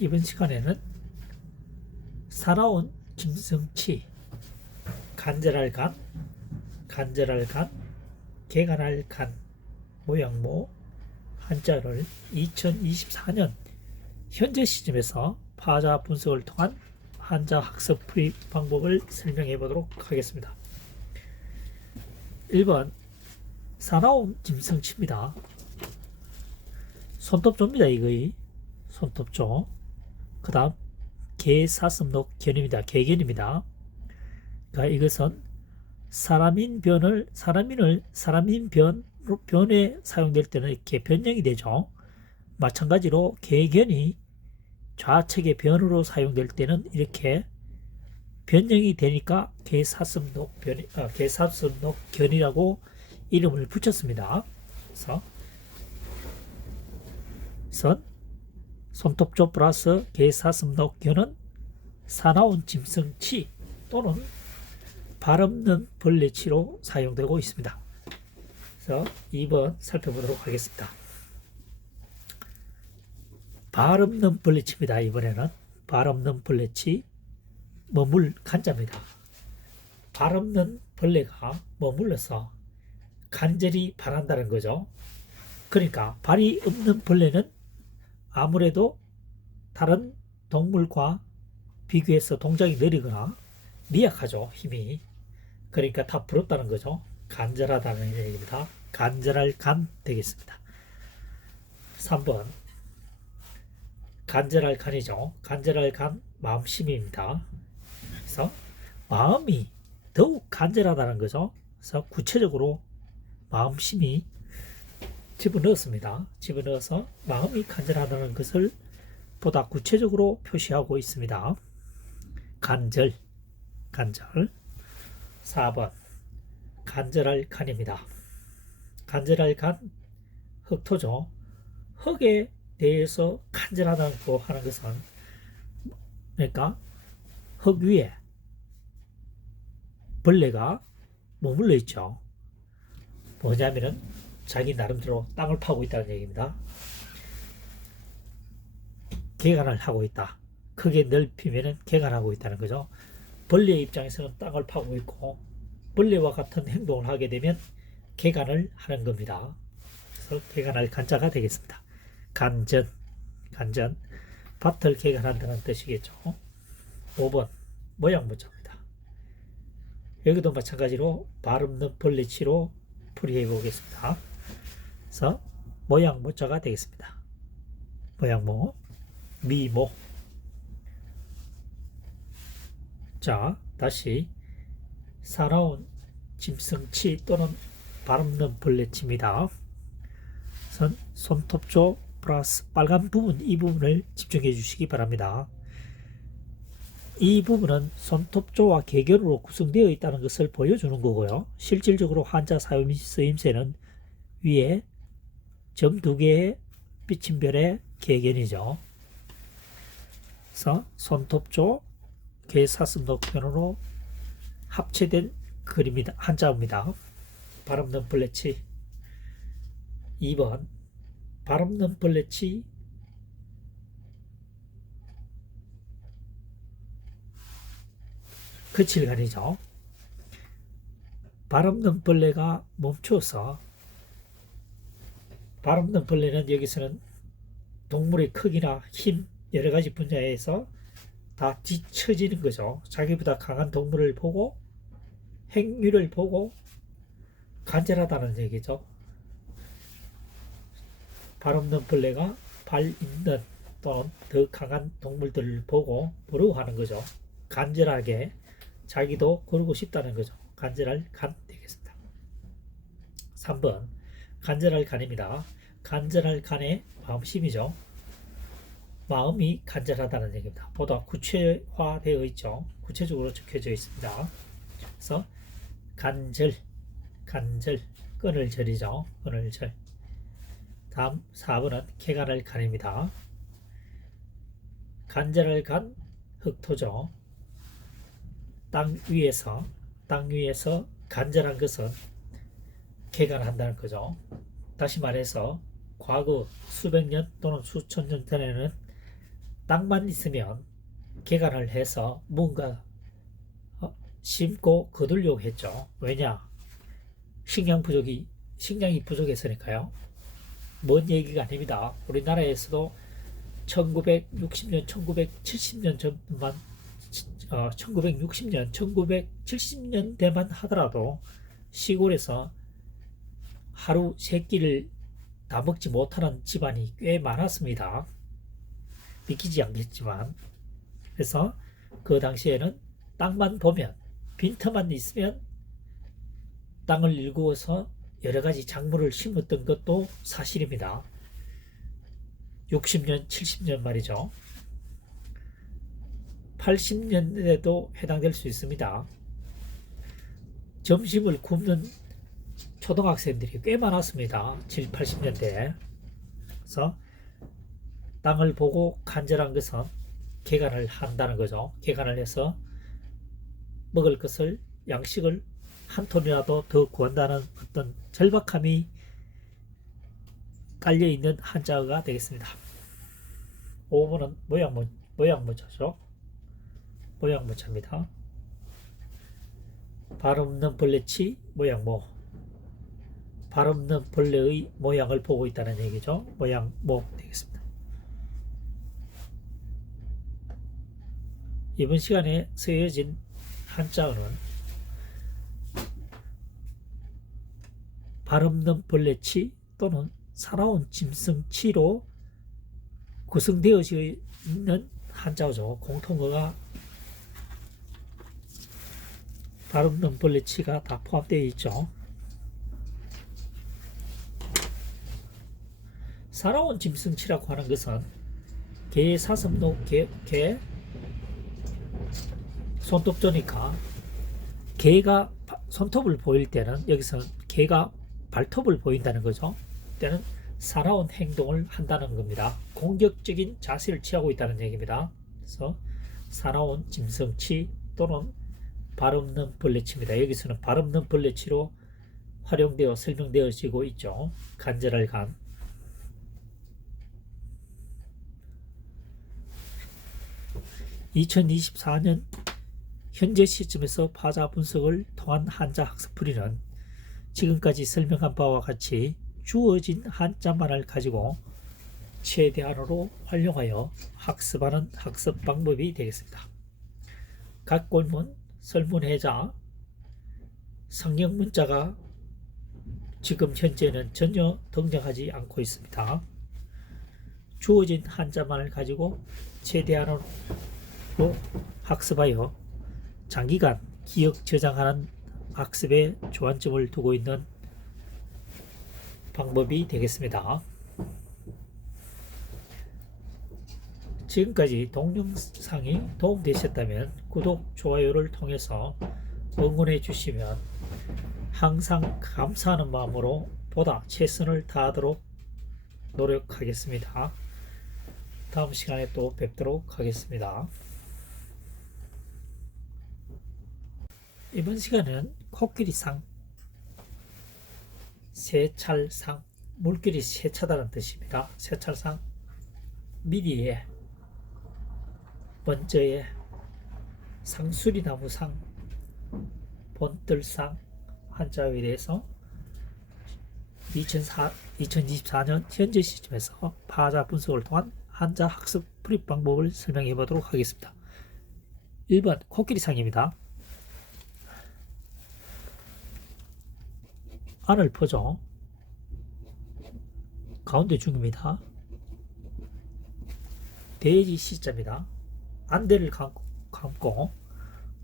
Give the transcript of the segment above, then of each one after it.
이번 시간에는 살아온 짐승치, 간절할 간, 간절할 간, 개간할 간, 모양모 한자를 2024년 현재 시점에서 파자 분석을 통한 한자 학습 풀이 방법을 설명해 보도록 하겠습니다. 1번 사나운 짐승치입니다. 손톱조입니다. 이거의 손톱조. 그 다음 개사슴록 견입니다. 개견입니다. 그러니까 이것은 사람인 변에 사용될 때는 이렇게 변형이 되죠. 마찬가지로 개견이 좌측의 변으로 사용될 때는 이렇게 변형이 되니까 개사슴록 견이라고 이름을 붙였습니다. 그래서 손톱조 플러스 개사슴록 견은 사나운 짐승치 또는 발없는 벌레치로 사용되고 있습니다. 그래서 2번 살펴보도록 하겠습니다. 발없는 벌레치입니다. 이번에는 발없는 벌레치 머물 간자입니다. 발없는 벌레가 머물러서 간절히 바란다는 거죠. 그러니까 발이 없는 벌레는 아무래도 다른 동물과 비교해서 동작이 느리거나 미약하죠. 힘이. 그러니까 다 부럽다는 거죠. 간절하다는 얘기입니다. 간절할 간 되겠습니다. 3번 간절할 간이죠. 간절할 간 마음심입니다. 그래서 마음이 더욱 간절하다는 거죠. 그래서 구체적으로 마음심이 집어넣었습니다. 집어넣어서 마음이 간절하다는 것을 보다 구체적으로 표시하고 있습니다. 간절. 4번 간절할 간입니다. 간절할 간 흙토죠. 흙에 대해서 간절하다고 하는 것은 그러니까 흙 위에 벌레가 머물러 있죠. 뭐냐면은 자기 나름대로 땅을 파고 있다는 얘기입니다. 개간을 하고 있다. 크게 넓히면은 개간하고 있다는 거죠. 벌레의 입장에서는 땅을 파고 있고 벌레와 같은 행동을 하게 되면 개간을 하는 겁니다. 그래서 개간할 간자가 되겠습니다. 간전 밭을 개간한다는 뜻이겠죠. 5번 모양모자입니다. 여기도 마찬가지로 발없는 벌레치로 풀이해 보겠습니다. 그래서 모양모자가 되겠습니다. 모양모 미모. 자, 다시 사나운 짐승치 또는 발없는 벌레치입니다. 손톱조 플러스 빨간 부분, 이 부분을 집중해 주시기 바랍니다. 이 부분은 손톱조와 개견으로 구성되어 있다는 것을 보여주는 거고요. 실질적으로 한자 쓰임새는 위에 점 2개의 삐침별의 개견이죠. 그래서 손톱조 개사슴록견으로 합체된 그림이다. 한자입니다. 발없는 벌레치. 2번 발없는 벌레치 거칠간이죠. 발없는 벌레가 멈춰서 발없는 벌레는 여기서는 동물의 크기나 힘 여러가지 분야에서 다 뒤처지는 거죠. 자기보다 강한 동물을 보고 행위를 보고 간절하다는 얘기죠. 발없는 벌레가 발 있는 또는 더 강한 동물들을 보고 부러워하는 거죠. 간절하게 자기도 그러고 싶다는 거죠. 간절할 간 되겠습니다. 3번 간절할 간입니다. 간절할 간의 마음심이죠. 마음이 간절하다는 얘기입니다. 보다 구체화되어 있죠. 구체적으로 적혀져 있습니다. 그래서 간절 끈을 절이죠. 끈을 절. 다음 4번은 개간할 간입니다. 간절할 간 흙토죠. 땅 위에서 간절한 것은 개간한다는 거죠. 다시 말해서 과거 수백 년 또는 수천 년 전에는 땅만 있으면 개간을 해서 뭔가 심고 거두려고 했죠. 왜냐? 식량이 부족했으니까요. 먼 얘기가 아닙니다. 우리나라에서도 1960년, 1970년 전만 1960년, 1970년대만 하더라도 시골에서 하루 세 끼를 다 먹지 못하는 집안이 꽤 많았습니다. 믿기지 않겠지만. 그래서 그 당시에는 땅만 보면, 빈터만 있으면 땅을 일구어서 여러 가지 작물을 심었던 것도 사실입니다. 60년, 70년 말이죠. 80년대도 해당될 수 있습니다. 점심을 굶는 초등학생들이 꽤 많았습니다. 7, 80년대. 그래서 땅을 보고 간절한 것은 개간을 한다는 거죠. 개간을 해서 먹을 것을, 양식을 한 톤이라도 더 구한다는 어떤 절박함이 깔려있는 한자어가 되겠습니다. 5번은 모양모자죠. 모양모자입니다. 발없는 벌레치 모양모. 발없는 벌레의 모양을 보고 있다는 얘기죠. 모양모 되겠습니다. 이번 시간에 쓰여진 한자어는 발없는 벌레치 또는 살아온 짐승치로 구성되어 있는 한자어죠. 공통어가 발없는 벌레치가 다 포함되어 있죠. 살아온 짐승치라고 하는 것은 개의 사슴도 개 손톱조니까 개가 손톱을 보일 때는 여기서는 개가 발톱을 보인다는 거죠. 때는 살아온 행동을 한다는 겁니다. 공격적인 자세를 취하고 있다는 얘기입니다. 그래서 살아온 짐승치 또는 발없는 벌레치입니다. 여기서는 발없는 벌레치로 활용되어 설명되어지고 있죠. 간절할 간. (2024년) 현재 시점에서 파자 분석을 통한 한자 학습풀이는 지금까지 설명한 바와 같이 주어진 한자만을 가지고 최대한으로 활용하여 학습하는 학습 방법이 되겠습니다. 각골문, 설문해자, 성형문자가 지금 현재는 전혀 등장하지 않고 있습니다. 주어진 한자만을 가지고 최대한으로 학습하여 장기간 기억 저장하는 학습에 주안점을 두고 있는 방법이 되겠습니다. 지금까지 동영상이 도움되셨다면 구독, 좋아요를 통해서 응원해 주시면 항상 감사하는 마음으로 보다 최선을 다하도록 노력하겠습니다. 다음 시간에 또 뵙도록 하겠습니다. 이번 시간은 코끼리상, 세찰상, 물길이 세차다는 뜻입니다. 세찰상, 미리에, 먼저에, 상수리나무상, 본뜰상 한자어에 대해서 2024년 현재 시점에서 파자 분석을 통한 한자 학습 풀이 방법을 설명해 보도록 하겠습니다. 1번 코끼리상입니다. 안을 퍼죠. 가운데 중입니다. 돼지 시자입니다. 안대를 감고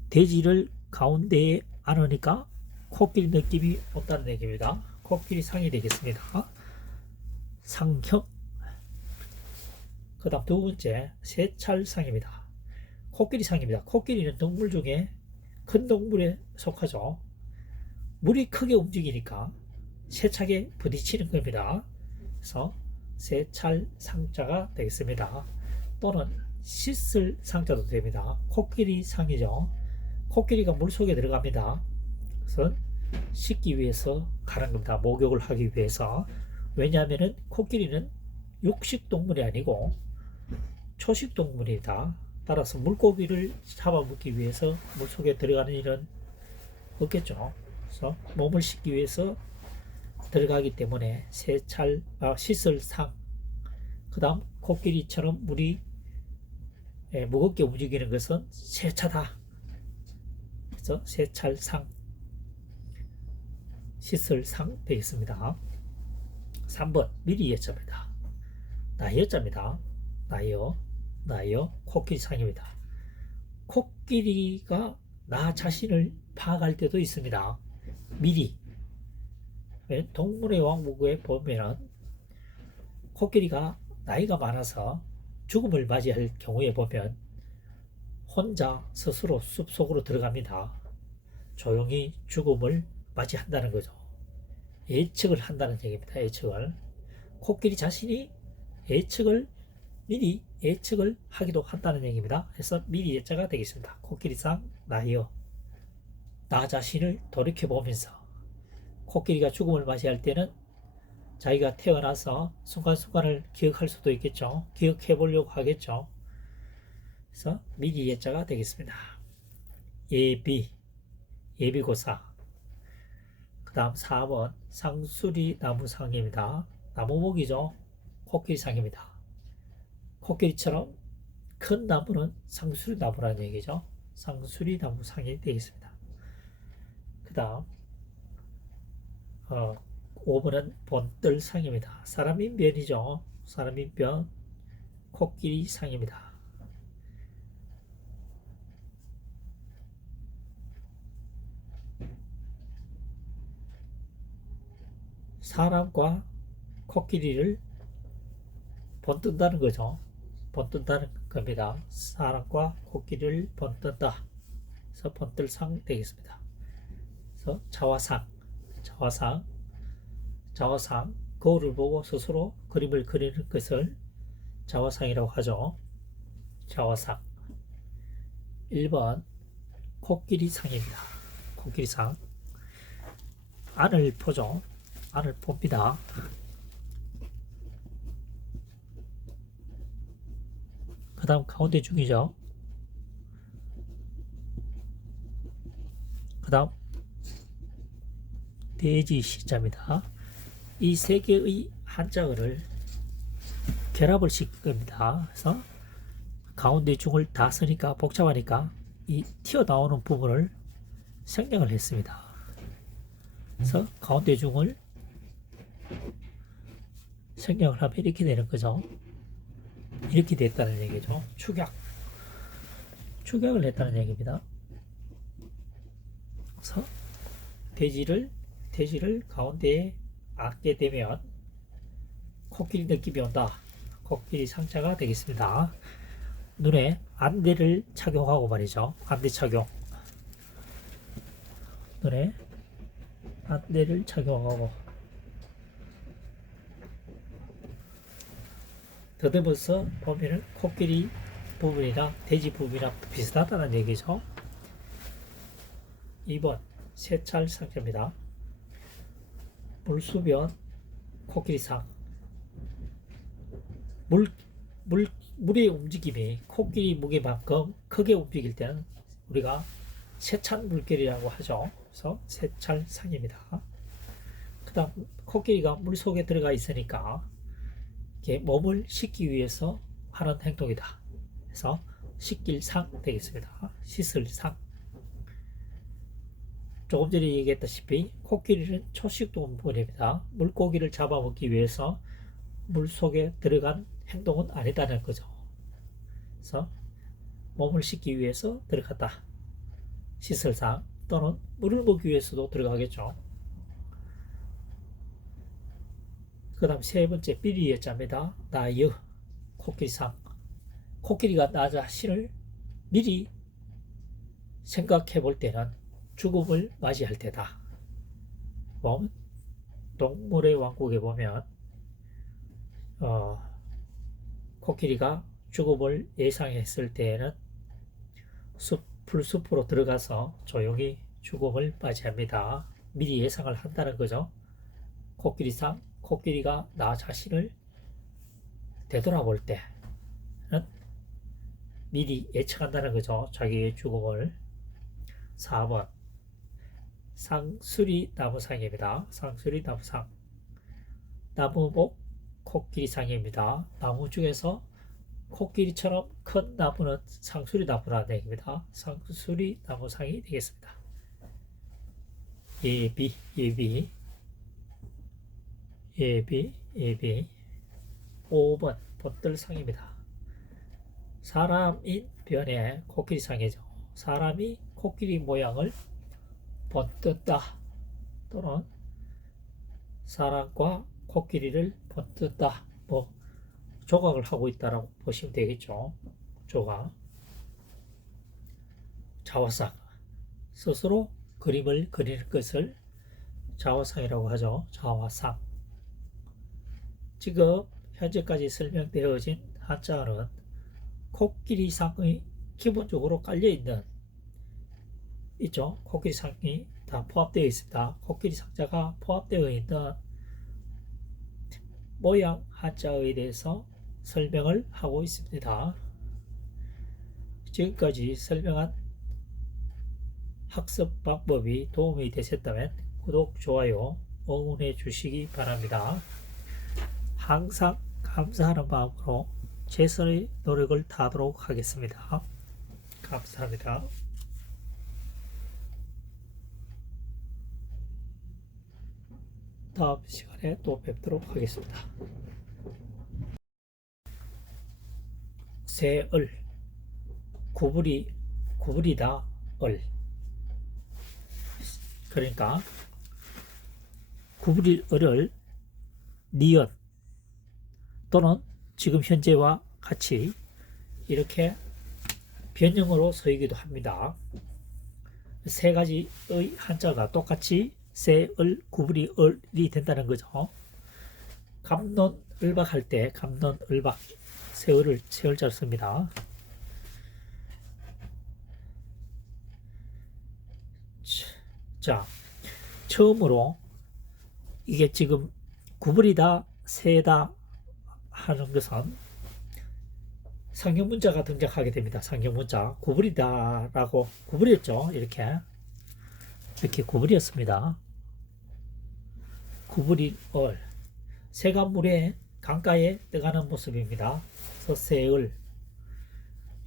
돼지를 가운데에 안으니까 코끼리 느낌이 없다는 얘기입니다. 코끼리 상이 되겠습니다. 상형. 그 다음 두 번째 세찰상입니다. 코끼리 상입니다. 코끼리는 동물 중에 큰 동물에 속하죠. 물이 크게 움직이니까 세차게 부딪히는 겁니다. 그래서 세찰 상자가 되겠습니다. 또는 씻을 상자도 됩니다. 코끼리 상이죠. 코끼리가 물속에 들어갑니다. 그래서 씻기 위해서 가는 겁니다. 목욕을 하기 위해서. 왜냐하면 코끼리는 육식 동물이 아니고 초식 동물이다. 따라서 물고기를 잡아먹기 위해서 물속에 들어가는 일은 없겠죠. 그래서 몸을 씻기 위해서 들어가기 때문에 씻을 상. 그 다음 코끼리처럼 물이 무겁게 움직이는 것은 세차다. 그래서 세찰상, 씻을 상 되겠습니다. 3번 미리 예자입니다. 나여자입니다. 나여 코끼리상입니다. 코끼리가 나 자신을 파악할 때도 있습니다. 미리 동물의 왕국에 보면 코끼리가 나이가 많아서 죽음을 맞이할 경우에 보면 혼자 스스로 숲속으로 들어갑니다. 조용히 죽음을 맞이한다는 거죠. 예측을 한다는 얘기입니다. 예측을. 코끼리 자신이 미리 예측을 하기도 한다는 얘기입니다. 그래서 미리 예자가 되겠습니다. 코끼리상 나이어. 나 자신을 돌이켜보면서 코끼리가 죽음을 맞이할 때는 자기가 태어나서 순간순간을 기억할 수도 있겠죠. 기억해 보려고 하겠죠. 그래서 미리 예자가 되겠습니다. 예비고사. 그 다음 4번 상수리 나무상입니다. 나무목이죠. 코끼리상입니다. 코끼리처럼 큰 나무는 상수리 나무라는 얘기죠. 상수리 나무상이 되겠습니다. 그 다음 5번은 본뜰상입니다. 사람인변이죠. 사람인변 코끼리상입니다. 사람과 코끼리를 본뜬다는 거죠. 본뜬다는 겁니다. 사람과 코끼리를 본뜬다. 그래서 본뜰상 되겠습니다. 그래서 자화상, 거울을 보고 스스로 그림을 그리는 것을 자화상이라고 하죠. 자화상. 1번 코끼리상입니다. 코끼리상. 안을 보죠. 안을 봅니다. 그 다음 가운데 중이죠. 그 다음 돼지 시자입니다. 이 세 개의 한자어를 결합을 시킬 겁니다. 그래서 가운데 중을 다 쓰니까 복잡하니까 이 튀어나오는 부분을 생략을 했습니다. 그래서 가운데 중을 생략을 하면 이렇게 되는 거죠. 이렇게 됐다는 얘기죠. 축약을 했다는 얘기입니다. 그래서 돼지를 가운데에 앉게 되면 코끼리 느낌이 온다. 코끼리 상자가 되겠습니다. 눈에 안대를 착용하고 말이죠. 안대 착용. 눈에 안대를 착용하고 더듬어서 보면은 코끼리 부분이나 돼지 부분이나 비슷하다는 얘기죠. 2번 세찰 상자입니다. 물수변 코끼리상. 물의 움직임이 코끼리 무게만큼 크게 움직일 때는 우리가 세찬 물결이라고 하죠. 그래서 세찰상입니다. 그 다음 코끼리가 물속에 들어가 있으니까 이렇게 몸을 씻기 위해서 하는 행동이다. 그래서 씻길 상 되겠습니다. 씻을 상. 조금 전에 얘기했다시피 코끼리는 초식 동물입니다. 물고기를 잡아먹기 위해서 물속에 들어간 행동은 아니다는 거죠. 그래서 몸을 씻기 위해서 들어갔다. 씻을 상 또는 물을 먹기 위해서도 들어가겠죠. 그 다음 세 번째 삐리 예자입니다. 나여 코끼리상. 코끼리가 나 자신을 미리 생각해 볼 때는 죽음을 맞이할 때다. 동물의 왕국에 보면 코끼리가 죽음을 예상했을 때에는 풀숲으로 들어가서 조용히 죽음을 맞이합니다. 미리 예상을 한다는 거죠. 코끼리상, 코끼리가 나 자신을 되돌아볼 때는 미리 예측한다는 거죠. 자기의 죽음을. 4번 상수리 나무상입니다. 상수리 나무상. 나무목 코끼리상입니다. 나무 중에서 코끼리처럼 큰 나무는 상수리 나무라는 얘기입니다. 상수리 나무상이 되겠습니다. 예비, 예비, 예비, 예비. 5번 번들상입니다. 사람인 변에 코끼리상이죠. 사람이 코끼리 모양을 번뜬다 또는 사람과 코끼리를 번뜬다, 뭐 조각을 하고 있다라고 보시면 되겠죠. 조각. 자화상, 스스로 그림을 그리는 것을 자화상이라고 하죠. 자화상. 지금 현재까지 설명되어진 한자어는 코끼리상의 기본적으로 깔려있는 있죠. 코끼리상이 다 포함되어 있습니다. 코끼리 상자가 포함되어 있는 모양 한자어에 대해서 설명을 하고 있습니다. 지금까지 설명한 학습 방법이 도움이 되셨다면 구독, 좋아요, 응원해 주시기 바랍니다. 항상 감사하는 마음으로 최선의 노력을 다하도록 하겠습니다. 감사합니다. 다음 시간에 또 뵙도록 하겠습니다. 새을, 구부리다, 을. 그러니까 구부릴 을을 니은 또는 지금 현재와 같이 이렇게 변형으로 쓰이기도 합니다. 세 가지의 한자가 똑같이 새을, 구부리, 을이 된다는 거죠. 감론, 을박 할 때 감론, 을박, 새을을 새을자로 씁니다. 자, 처음으로 이게 지금 구부리다, 세다 하는 것은 상형문자가 등장하게 됩니다. 상형문자. 구부리다라고 구부렸죠. 이렇게 구부렸습니다. 구부린 얼. 새가 물에 강가에 떠가는 모습입니다. 그래서 새을.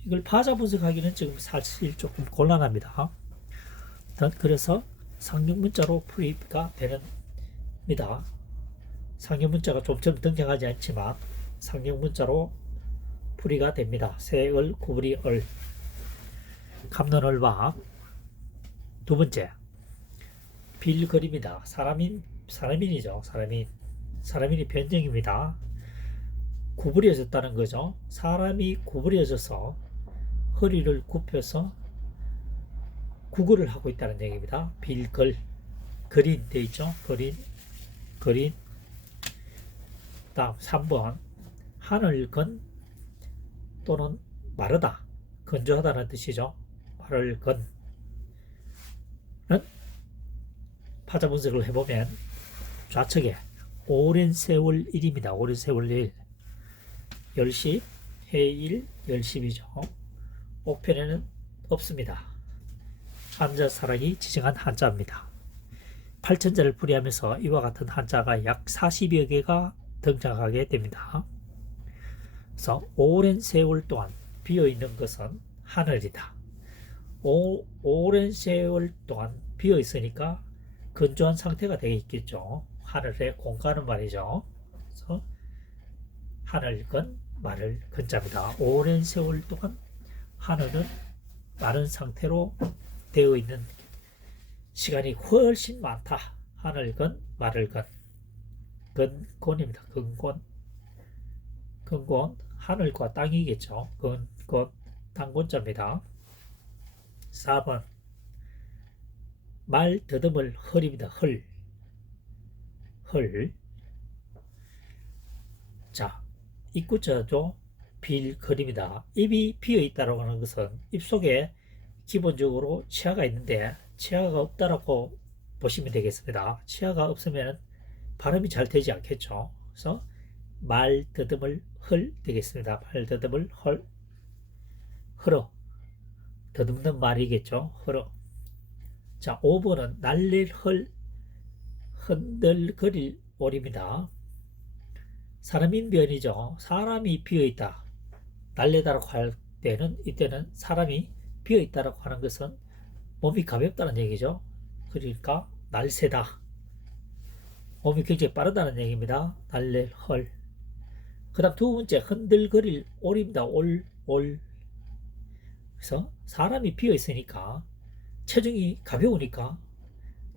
이걸 파자 분석하기는 지금 사실 조금 곤란합니다. 그래서 상형문자로 풀이가 됩니다. 상형문자가 좀처럼 등장하지 않지만 상형문자로 풀이가 됩니다. 새을, 구부리, 얼. 감론을박. 두 번째, 빌거림이다. 사람인이죠. 사람인이 변형입니다. 구부려졌다는 거죠. 사람이 구부려져서 허리를 굽혀서 구걸을 하고 있다는 얘기입니다. 빌걸, 거린 돼 있죠. 거린. 다음 3번, 하늘건 또는 마르다, 건조하다는 뜻이죠. 말을 건. 파자 분석을 해보면 좌측에 오랜 세월 일입니다. 오랜 세월 일. 10시, 해일, 10시이죠. 옥편에는 없습니다. 한자사랑이 지정한 한자입니다. 8천자를 풀이하면서 이와 같은 한자가 약 40여 개가 등장하게 됩니다. 그래서 오랜 세월 동안 비어있는 것은 하늘이다. 오랜 세월 동안 비어있으니까 건조한 상태가 되어 있겠죠. 하늘에 공간은 말이죠. 그래서 하늘건, 말을 건자입니다. 오랜 세월 동안 하늘은 마른 상태로 되어 있는 시간이 훨씬 많다. 하늘건, 말을 건. 근곤입니다. 근곤, 하늘과 땅이겠죠. 근곤, 땅곤자입니다. 4번, 말 더듬을 헐입니다. 헐. 자, 입구자죠. 빌거림이다. 입이 비어있다고 하는 것은 입 속에 기본적으로 치아가 있는데 치아가 없다라고 보시면 되겠습니다. 치아가 없으면 발음이 잘 되지 않겠죠. 그래서 말 더듬을 헐 되겠습니다. 말 더듬을 흐러. 더듬는 말이겠죠. 흐러. 자, 5번은 날릴 헐 흔들거릴 오리입니다. 사람인 변이죠. 사람이 비어있다. 날리다라고 할 때는 이때는 사람이 비어있다라고 하는 것은 몸이 가볍다는 얘기죠. 그러니까 날새다. 몸이 굉장히 빠르다는 얘기입니다. 날릴 헐. 그 다음 두 번째 흔들거릴 오리입니다. 올. 그래서 사람이 비어있으니까 체중이 가벼우니까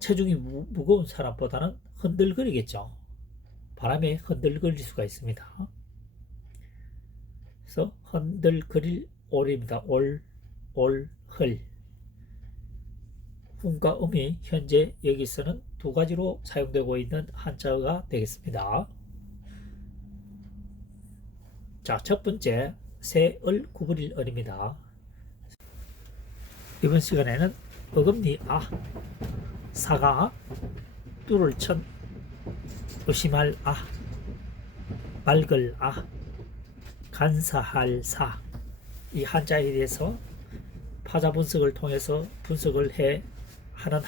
체중이 무거운 사람보다는 흔들거리겠죠. 바람에 흔들거릴 수가 있습니다. 그래서 흔들거릴 오리입니다. 올, 헐. 음과 음이 현재 여기서는 두 가지로 사용되고 있는 한자어가 되겠습니다. 자, 첫 번째 새을 구부릴 을입니다. 이번 시간에는 어금니 아, 사가 뚫을 천, 의심할 아, 맑을 아, 간사할 사, 이 한자에 대해서 파자 분석을 통해서 분석을 해 하는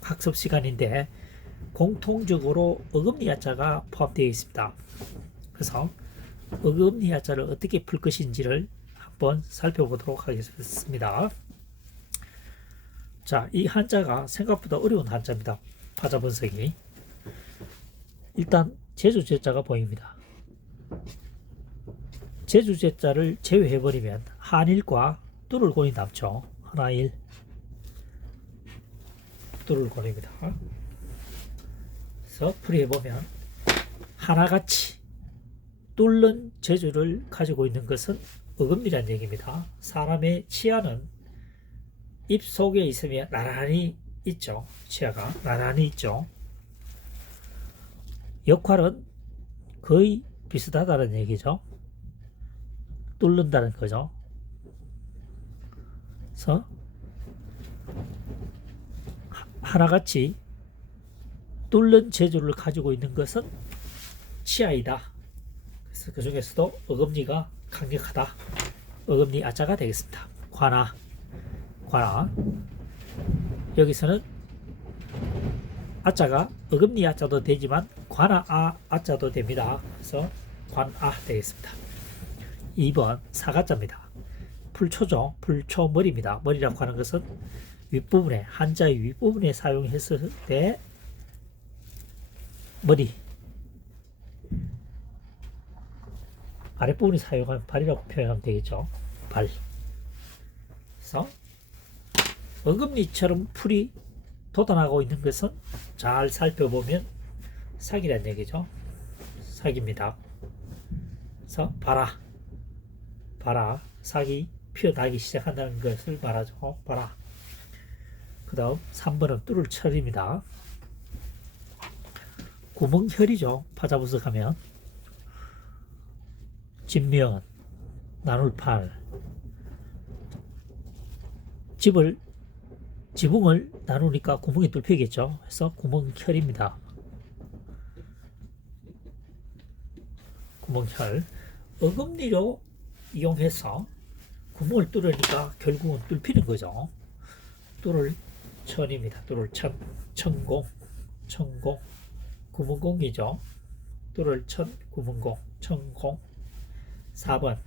학습 시간인데 공통적으로 어금니 야자가 포함되어 있습니다. 그래서 어금니 야자를 어떻게 풀 것인지를 한번 살펴보도록 하겠습니다. 자, 이 한자가 생각보다 어려운 한자입니다. 파자 분석이. 일단 제주제자가 보입니다. 제주제자를 제외해버리면 한일과 뚫을 곤이 남죠. 하나일 뚫을 곤입니다. 그래서 풀이해보면 하나같이 뚫는 재주를 가지고 있는 것은 어금니란 얘기입니다. 사람의 치아는 입 속에 있으면 나란히 있죠. 치아가 나란히 있죠. 역할은 거의 비슷하다는 얘기죠. 뚫는다는 거죠. 그래서 하나같이 뚫는 재주를 가지고 있는 것은 치아이다. 그래서 그 중에서도 어금니가 강력하다. 어금니 아자가 되겠습니다. 관아. 여기서는 아자가 어금니 아자도 되지만 관아 아자도 됩니다. 그래서 관아 되겠습니다. 2번 사가자입니다. 풀초죠. 풀초머리입니다. 머리라고 하는 것은 윗부분에, 한자의 윗부분에 사용했을 때 머리, 아랫부분에 사용한 발이라고 표현하면 되겠죠. 발. 그래서 어금니처럼 풀이 돋아나고 있는 것은 잘 살펴보면 사기란 얘기죠. 사기입니다. 그래서 봐라, 사기 피어나기 시작한다는 것을 말하죠. 봐라. 그 다음 3번은 뚫을 철입니다. 구멍혈이죠. 파자분석하면 진면, 나눌 팔, 지붕을 나누니까 구멍이 뚫히겠죠. 그래서 구멍혈입니다. 구멍혈. 어금니로 이용해서 구멍을 뚫으니까 결국은 뚫히는 거죠. 뚫을 천입니다. 뚫을 천, 천공, 구멍공이죠. 뚫을 천, 구멍공, 천공. 4번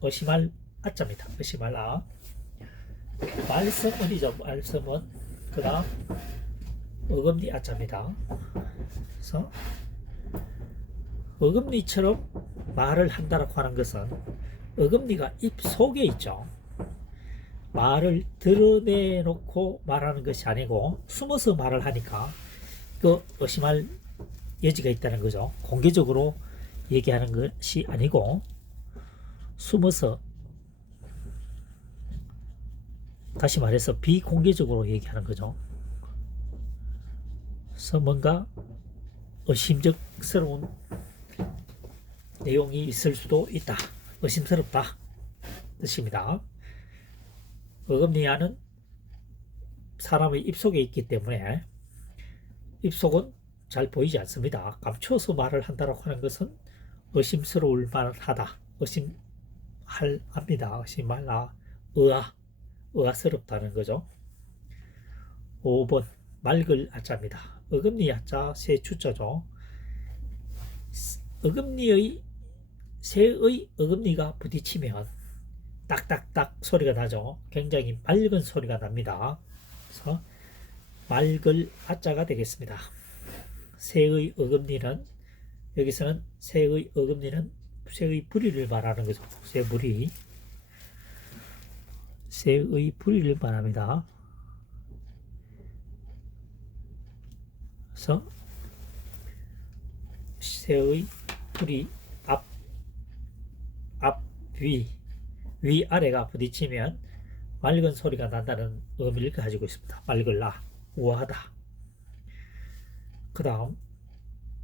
의심할 아자입니다. 의심할 아. 말씀은이죠. 말씀은. 그 다음 어금니 아자입니다. 그래서 어금니처럼 말을 한다라고 하는 것은 어금니가 입 속에 있죠. 말을 드러내놓고 말하는 것이 아니고 숨어서 말을 하니까 그 의심할 여지가 있다는 거죠. 공개적으로 얘기하는 것이 아니고 숨어서, 다시 말해서 비공개적으로 얘기하는 거죠. 그래서 뭔가 의심스러운 내용이 있을 수도 있다. 의심스럽다 뜻입니다. 어금니아는 사람의 입속에 있기 때문에 입속은 잘 보이지 않습니다. 감춰서 말을 한다고 하는 것은 의심스러울 만하다. 합니다. 의심할라. 의아스럽다는 거죠. 5번 맑을 아자입니다. 어금니 아자 새 주자죠. 어금니의 새의 어금니가 부딪히면 딱딱딱 소리가 나죠. 굉장히 맑은 소리가 납니다. 그래서 맑을 아자가 되겠습니다. 새의 어금니는, 여기서는 새의 어금니는 새의 부리를 말하는 거죠. 새의 부리를 말합니다. 그래서 새의 부리 앞, 위, 아래가 부딪히면 맑은 소리가 난다는 의미를 가지고 있습니다. 맑을라, 우아하다. 그 다음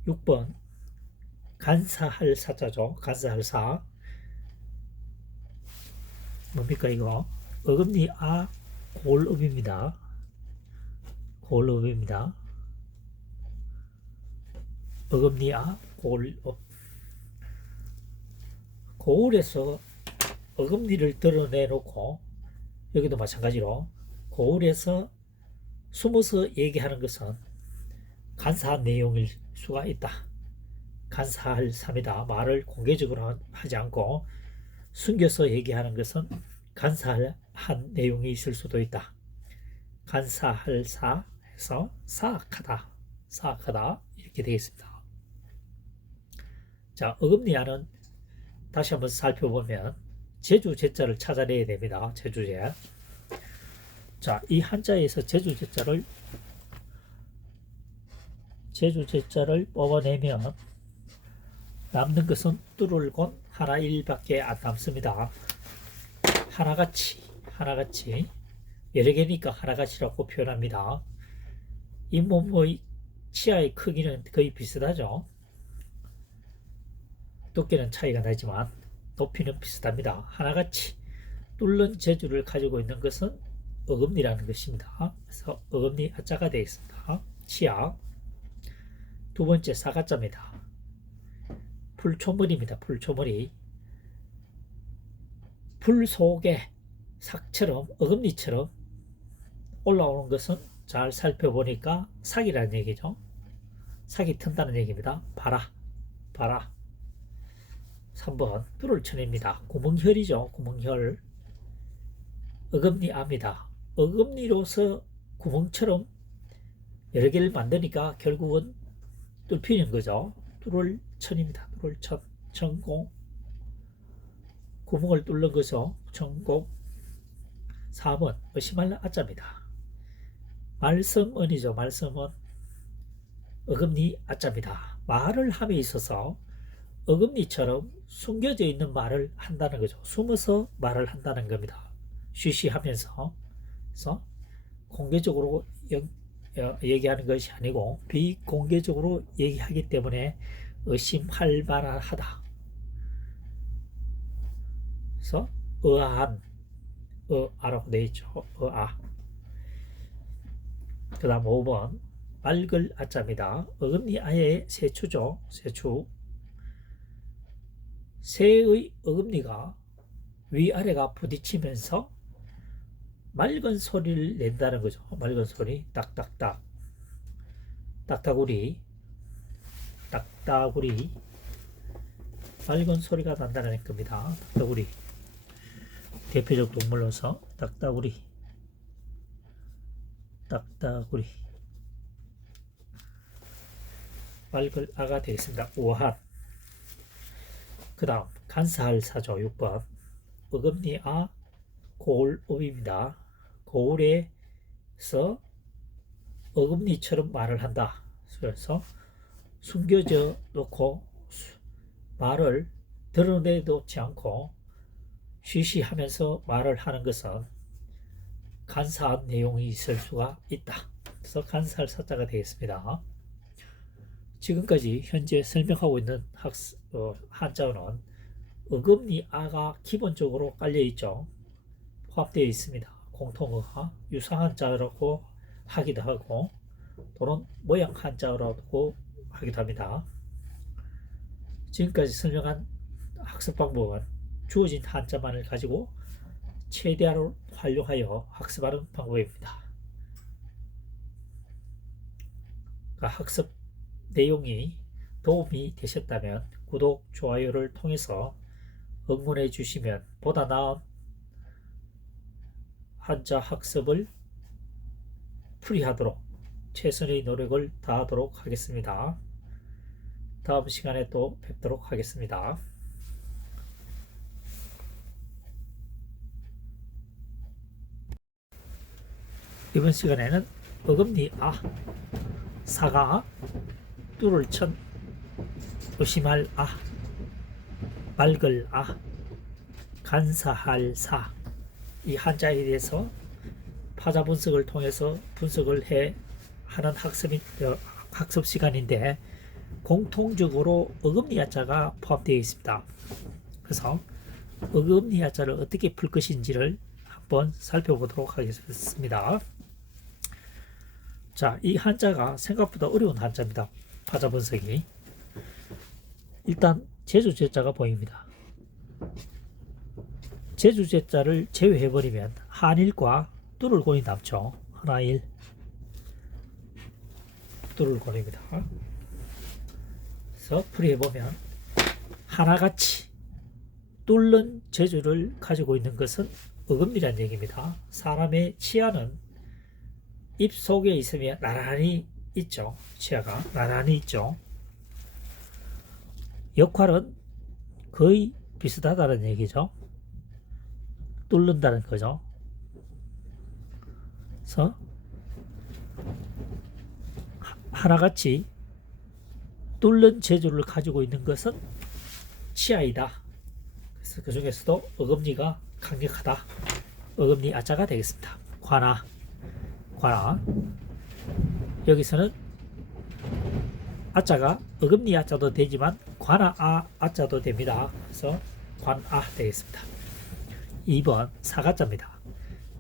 6번 간사할 사자죠. 간사할 사. 뭡니까 이거? 어금니 아 골읍입니다. 골읍입니다. 어금니 아 골읍. 고을에서 어금니를 드러내놓고, 여기도 마찬가지로 고을에서 숨어서 얘기하는 것은 간사한 내용일 수가 있다. 간사할 삼이다. 말을 공개적으로 하지 않고 숨겨서 얘기하는 것은 간사한 내용이 있을 수도 있다. 간사할 사 해서 사악하다 이렇게 되겠습니다. 자, 어금니아는 다시 한번 살펴보면 제주 제자를 찾아내야 됩니다. 제주제. 자, 이 한자에서 제주 제자를 뽑아내면 남는 것은 뚫을 곤 하나 일밖에 안 남습니다. 하나같이 여러 개니까 하나같이라고 표현합니다. 잇몸의 치아의 크기는 거의 비슷하죠. 두께는 차이가 나지만 높이는 비슷합니다. 하나같이 뚫는 재주를 가지고 있는 것은 어금니라는 것입니다. 그래서 어금니 아자가 되겠습니다. 치아. 두 번째 사가자입니다. 풀초머리입니다. 풀초머리. 풀 속에 삭처럼 어금니처럼 올라오는 것은 잘 살펴보니까 삭이라는 얘기죠. 삭이 튼다는 얘기입니다. 봐라. 3번 뚫을 쳐냅니다. 구멍혈이죠. 구멍혈. 어금니 압니다. 어금니로서 구멍처럼 여러 개를 만드니까 결국은 뚫히는 거죠. 뚫을 천입니다. 뚫을 천. 천공. 구멍을 뚫는 거죠. 천공. 4번 의심할 아자입니다. 말씀언이죠. 말씀언. 어금니 아자입니다. 말을 함에 있어서 어금니처럼 숨겨져 있는 말을 한다는 거죠. 숨어서 말을 한다는 겁니다. 쉬쉬하면서. 그래서 공개적으로 얘기하는 것이 아니고 비공개적으로 얘기하기 때문에 의심할 만하다. 그래서 의아한, 의아라고 되어 있죠. 의아. 그 다음 5번 맑을 아자입니다. 어금니 아의 세추죠. 세추. 새의 어금니가 위아래가 부딪히면서 맑은 소리를 낸다는 거죠. 맑은 소리. 딱딱딱. 딱따구리. 맑은 소리가 난다는 겁니다. 딱따구리. 대표적 동물로서 딱따구리. 맑을 아가 되겠습니다. 우아한. 그 다음 간사할 사조 6번 어금니 아 고을읍입니다. 고을에서 어금니처럼 말을 한다. 그래서 숨겨져 놓고 말을 드러내놓지 않고 쉬쉬하면서 말을 하는 것은 간사한 내용이 있을 수가 있다. 그래서 간사할 사자가 되겠습니다. 지금까지 현재 설명하고 있는 한자어는 어금니 아가 기본적으로 깔려있죠. 포함되어 있습니다. 공통어가 유사한 자라고 하기도 하고 또는 모양 한자어라고 하기도 합니다. 지금까지 설명한 학습 방법은 주어진 한자만을 가지고 최대한 활용하여 학습하는 방법입니다. 학습 내용이 도움이 되셨다면 구독, 좋아요를 통해서 응원해 주시면 보다 나은 한자 학습을 풀이하도록 최선의 노력을 다하도록 하겠습니다. 다음 시간에 또 뵙도록 하겠습니다. 이번 시간에는 어금니 아, 사가 뚫을 천, 의심할 아, 맑을 아, 간사할 사, 이 한자에 대해서 파자 분석을 통해서 분석을 해 하는 학습 시간인데 공통적으로 어금니 야자가 포함되어 있습니다. 그래서 어금니 야자를 어떻게 풀 것인지를 한번 살펴보도록 하겠습니다. 자, 이 한자가 생각보다 어려운 한자입니다. 파자 분석이. 일단 제주제자가 보입니다. 제주제자를 제외해버리면 한일과 뚫을 권이 남죠. 하나일 뚫을 권입니다. 그래서 풀이해보면 하나같이 뚫는 재주를 가지고 있는 것은 어금니란 얘기입니다. 사람의 치아는 입 속에 있으면 나란히 있죠. 치아가 나란히 있죠. 역할은 거의 비슷하다는 얘기죠. 뚫는다는 거죠. 그래서 하나같이 뚫는 재주를 가지고 있는 것은 치아이다. 그래서 그 중에서도 어금니가 강력하다. 어금니 아자가 되겠습니다. 관아. 여기서는 아자가 어금니 아자도 되지만 관아 아자도 됩니다. 그래서 관아 되겠습니다. 2번 사가자입니다.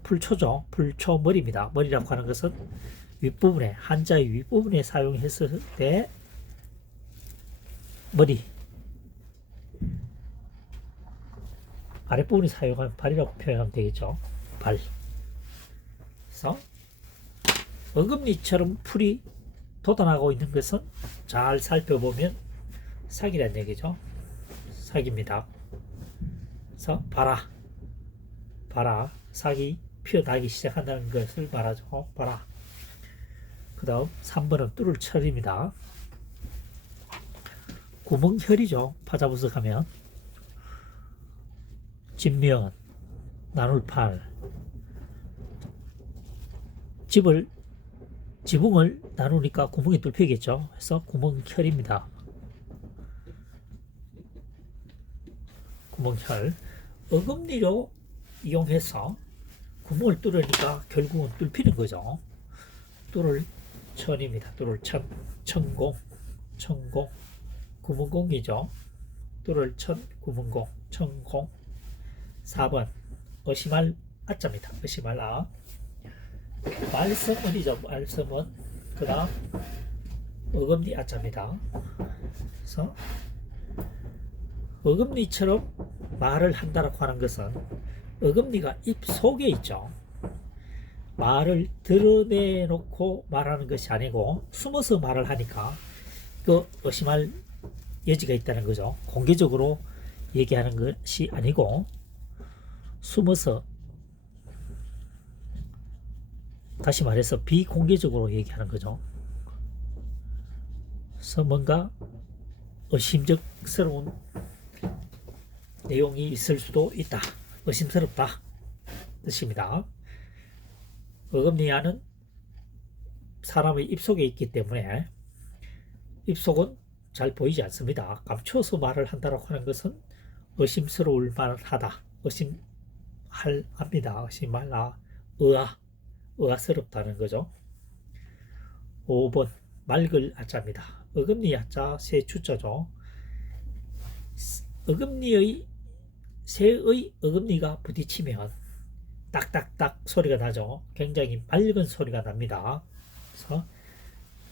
풀초죠. 풀초 머리입니다. 머리라고 하는 것은 윗부분에 한자의 윗부분에 사용했을 때 머리, 아랫부분에 사용한 발이라고 표현하면 되겠죠. 발. 그래서 어금니처럼 풀이 돋아나고 있는 것은 잘 살펴보면 사기란 얘기죠. 사기입니다. 그래서 봐라, 사기 피어나기 시작한다는 것을 말하죠. 봐라. 그 다음 3번은 뚫을 철입니다. 구멍혈이죠. 파자분석하면 진면, 나눌 팔, 지붕을 나누니까 구멍이 뚫히겠죠. 그래서 구멍혈입니다. 구멍혈. 어금니로 이용해서 구멍을 뚫으니까 결국은 뚫히는 거죠. 뚫을 천입니다. 뚫을 천, 천공, 구멍공이죠. 뚫을 천, 구멍공, 천공. 4번 의심할 아자입니다. 의심할 아. 말씀은이죠. 말씀은. 그 다음 어금니 아자입니다. 그래서 어금니처럼 말을 한다고 하는 것은 어금니가 입 속에 있죠. 말을 드러내놓고 말하는 것이 아니고 숨어서 말을 하니까 그 의심할 여지가 있다는 거죠. 공개적으로 얘기하는 것이 아니고 숨어서, 다시 말해서 비공개적으로 얘기하는 거죠. 그래서 뭔가 의심스러운 내용이 있을 수도 있다. 의심스럽다 뜻입니다. 어금니아는 사람의 입속에 있기 때문에 입속은 잘 보이지 않습니다. 감춰서 말을 한다고 하는 것은 의심스러울 만하다. 의심합니다. 의심말라. 의아스럽다는 거죠. 5번 맑을 아자입니다. 어금니 아자 새 주자죠. 새의 어금니가 부딪히면 딱딱딱 소리가 나죠. 굉장히 맑은 소리가 납니다. 그래서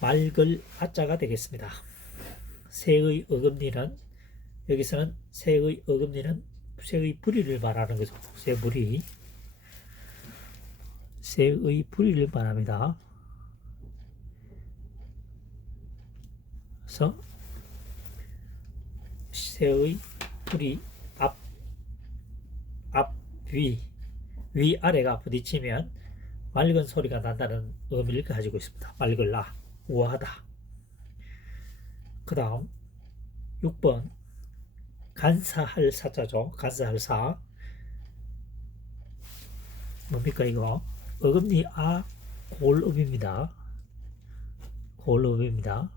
맑을 아자가 되겠습니다. 새의 어금니는, 여기서는 새의 어금니는 새의 부리를 말하는 거죠. 새부리. 새의 부리를 말합니다. 그래서 새의 부리 앞, 위, 아래가 부딪히면 맑은 소리가 난다는 의미를 가지고 있습니다. 맑을라, 우아하다. 그 다음 6번 간사할 사자죠. 간사할 사. 뭡니까 이거? 어금니 아 골읍입니다. 골읍입니다.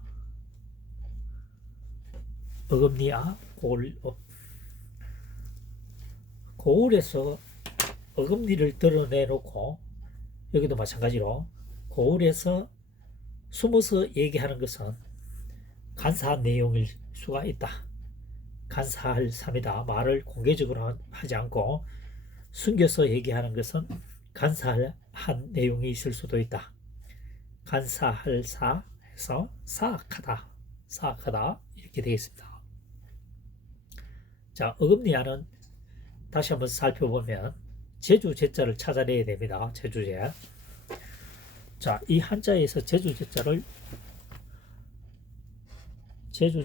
어금니 아 골읍. 고을에서 어금니를 드러내놓고 여기도 마찬가지로 고을에서 숨어서 얘기하는 것은 간사한 내용일 수가 있다. 간사할 삼이다. 말을 공개적으로 하지 않고 숨겨서 얘기하는 것은 간사한 내용이 있을 수도 있다. 간사할 사 해서 사악하다. 사악하다 이렇게 되겠습니다. 자, 어금니아는 다시 한번 살펴보면 제주 제자를 찾아내야 됩니다. 제주제. 자, 이 한자에서 제주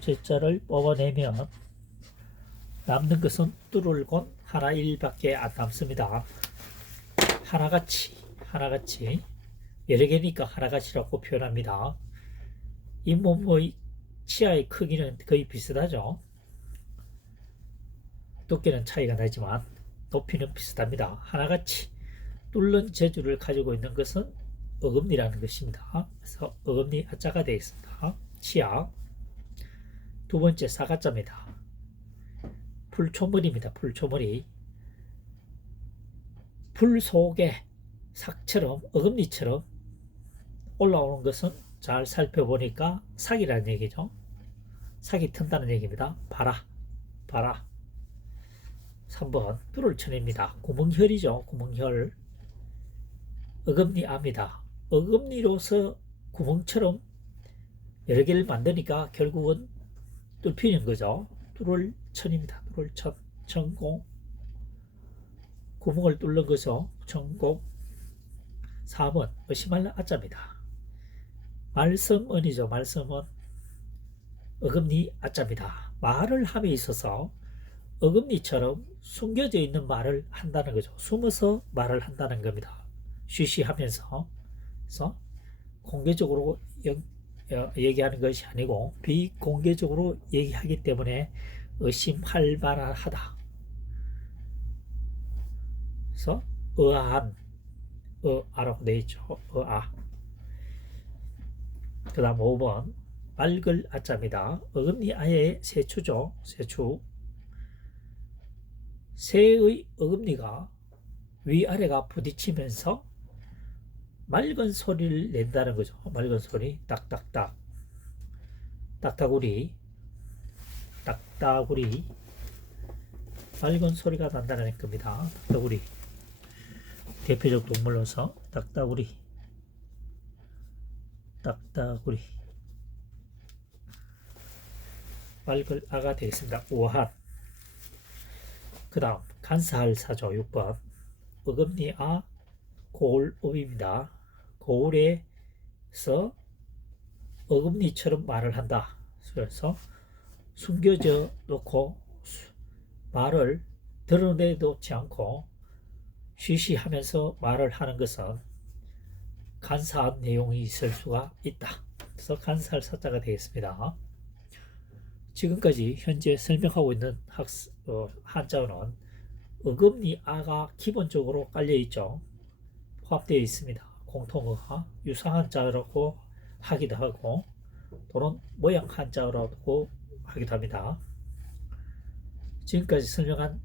제자를 뽑아내면 남는 것은 뚫을 곳 하나 일밖에 안 남습니다. 하나같이 여러 개니까 하나같이라고 표현합니다. 잇몸의 치아의 크기는 거의 비슷하죠. 두께는 차이가 나지만 높이는 비슷합니다. 하나같이 뚫는 재주를 가지고 있는 것은 어금니라는 것입니다. 그래서 어금니 아자가 되어 있습니다. 치아. 두 번째 사가자입니다. 풀초머리입니다. 풀초머리. 풀 속에 삭처럼 어금니처럼 올라오는 것은 잘 살펴보니까 삭이라는 얘기죠. 삭이 튼다는 얘기입니다. 봐라. 3번 뚫을 천입니다. 구멍혈이죠. 구멍혈. 어금니아입니다. 어금니로서 구멍처럼 여러 개를 만드니까 결국은 뚫히는 거죠. 뚫을 천입니다. 뚫을 천. 천공. 구멍을 뚫는 거죠. 천공. 4번 의심할 아자입니다. 말씀언이죠. 말씀언. 어금니 아자입니다. 말을 함에 있어서 어금니처럼 숨겨져 있는 말을 한다는 거죠. 숨어서 말을 한다는 겁니다. 쉬쉬하면서. 그래서 공개적으로 얘기하는 것이 아니고 비공개적으로 얘기하기 때문에 의심할 만하다. 그래서 의아한, 의아라고 되어 있죠. 의아. 그 다음 5번 맑을 아자입니다. 어금니 아의 세추죠. 세추. 새의 어금니가 위아래가 부딪히면서 맑은 소리를 낸다는 거죠. 맑은 소리. 딱딱딱. 딱따구리. 맑은 소리가 난다는 겁니다. 딱따구리. 대표적 동물로서 딱따구리. 맑을 아가 되겠습니다. 우아한. 그 다음 간사할 사죠. 6번 어금니 아 고을읍입니다. 고을에서 어금니처럼 말을 한다. 그래서 숨겨져 놓고 말을 드러내놓지 않고 쉬쉬하면서 말을 하는 것은 간사한 내용이 있을 수가 있다. 그래서 간사할 사자가 되겠습니다. 지금까지 현재 설명하고 있는 한자어는 어금니 아가 기본적으로 깔려있죠. 포함되어 있습니다. 공통어가 유사한 자라고 하기도 하고 또는 모양 한자어라고 하기도 합니다. 지금까지 설명한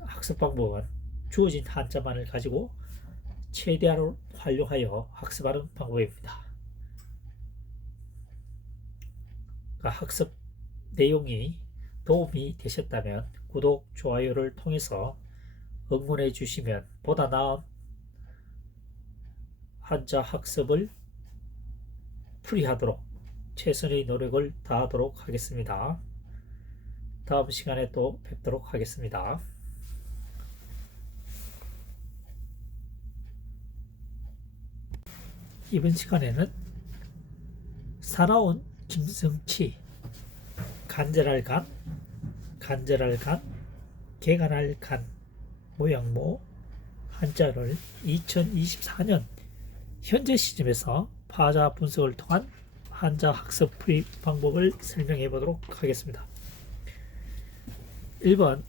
학습 방법은 주어진 한자만을 가지고 최대한 활용하여 학습하는 방법입니다. 학습 내용이 도움이 되셨다면 구독, 좋아요를 통해서 응원해 주시면 보다 나은 한자 학습을 풀이하도록 최선의 노력을 다하도록 하겠습니다. 다음 시간에 또 뵙도록 하겠습니다. 이번 시간에는 사나운 짐승치, 간절할 간, 개간할 간, 모양모 한자를 2024년 현재 시점에서 파자 분석을 통한 한자 학습 풀이 방법을 설명해 보도록 하겠습니다. 1번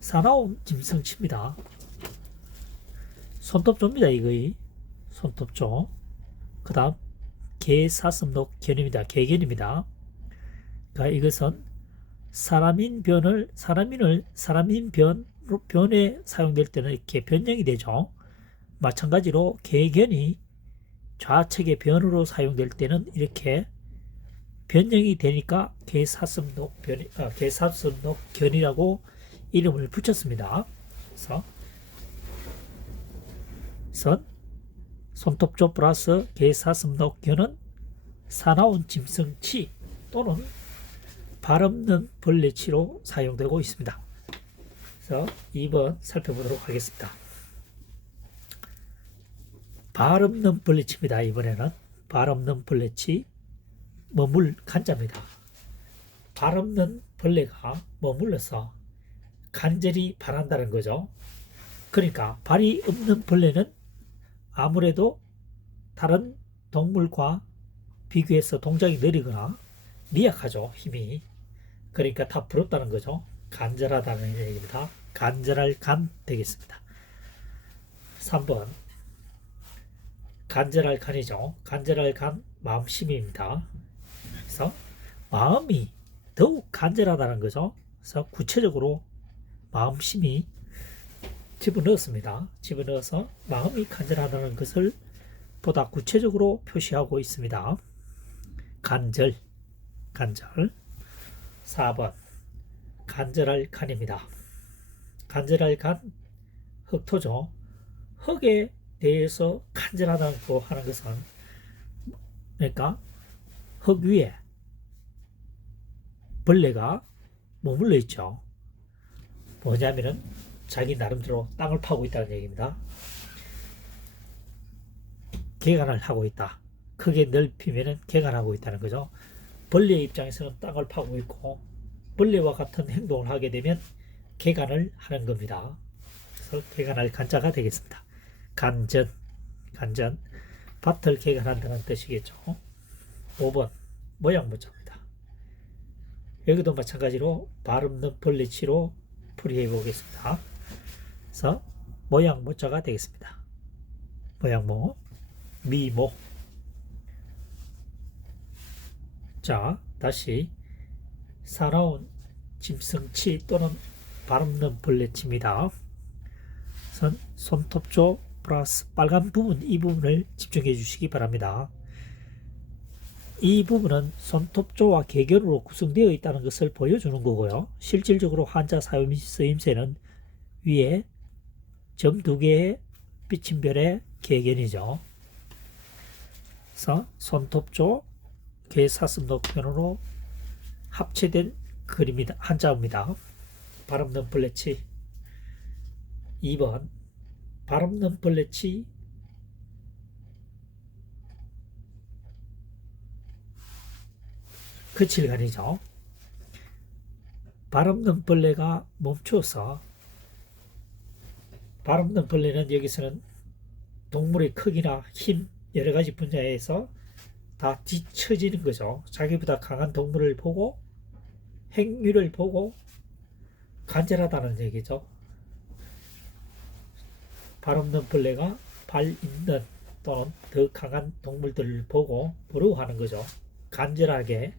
사나운 짐승치입니다. 손톱조입니다. 이거의 손톱조. 그 다음 개사슴록 견입니다. 개견입니다. 그러니까 이것은 사람인 변에 사용될 때는 이렇게 변형이 되죠. 마찬가지로 개견이 좌측의 변으로 사용될 때는 이렇게 변형이 되니까 개사슴록 견이라고 이름을 붙였습니다. 그래서 손톱조 플러스 개사슴록 견은 사나운 짐승치 또는 발 없는 벌레치로 사용되고 있습니다. 그래서 2번 살펴보도록 하겠습니다. 발 없는 벌레치입니다. 이번에는 발 없는 벌레치, 머물 간자입니다. 발 없는 벌레가 머물러서 간절히 바란다는 거죠. 그러니까 발이 없는 벌레는 아무래도 다른 동물과 비교해서 동작이 느리거나 미약하죠. 힘이. 그러니까 다 부럽다는 거죠. 간절하다는 얘기입니다. 간절할 간 되겠습니다. 3번 간절할 간이죠. 간절할 간 마음심입니다. 그래서 마음이 더욱 간절하다는 거죠. 그래서 구체적으로 마음심이 집어넣었습니다. 집어넣어서 마음이 간절하다는 것을 보다 구체적으로 표시하고 있습니다. 간절. 4번 간절할 간입니다. 간절할 간 흙토죠. 흙에 대해서 간절하다고 하는 것은 그러니까 흙 위에 벌레가 머물러 있죠. 뭐냐면은 자기 나름대로 땅을 파고 있다는 얘기입니다. 개간을 하고 있다. 크게 넓히면은 개간하고 있다는 거죠. 벌레의 입장에서는 땅을 파고 있고 벌레와 같은 행동을 하게 되면 개간을 하는 겁니다. 그래서 개간할 간자가 되겠습니다. 간전, 밭을 개간한다는 뜻이겠죠. 5번 모양모자입니다. 여기도 마찬가지로 발 없는 벌레치로 풀이해 보겠습니다. 그래서 모양모자가 되겠습니다. 모양모, 미모. 자, 다시 사나운 짐승치 또는 발 없는 벌레치입니다. 손톱조 플러스 빨간 부분, 이 부분을 집중해 주시기 바랍니다. 이 부분은 손톱조와 개견으로 구성되어 있다는 것을 보여주는 거고요. 실질적으로 한자 쓰임새는 위에 점 2개의 삐침별의 개견이죠. 그래서 손톱조, 개사슴록견으로 합체된 그림이다. 한자입니다. 발 없는 벌레치. 2번 발 없는 벌레치 그칠간이죠. 발 없는 벌레가 멈추어서, 발 없는 벌레는 여기서는 동물의 크기나 힘 여러 가지 분야에서 다 뒤처지는 거죠. 자기보다 강한 동물을 보고 행위를 보고 간절하다는 얘기죠. 발 없는 벌레가 발 있는 또는 더 강한 동물들을 보고 부러워하는 거죠. 간절하게